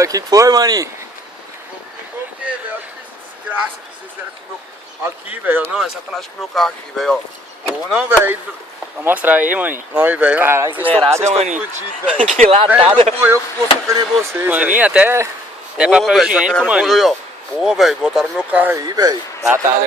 Ué, o que foi, maninho? Ficou o quê, velho? Olha que desgraça que vocês fizeram com o meu... Aqui, velho. Não, é sacanagem com o meu carro aqui, velho, ó. Ou não, velho. Vou mostrar aí, maninho. Não, aí, velho. Caralho, acelerada, maninho. Velho. Que latada. Velho, não fui eu que vou sacanear vocês, Maninho, velho. até papel higiênico, maninho. Pô, velho, botaram meu carro aí, velho. Latada.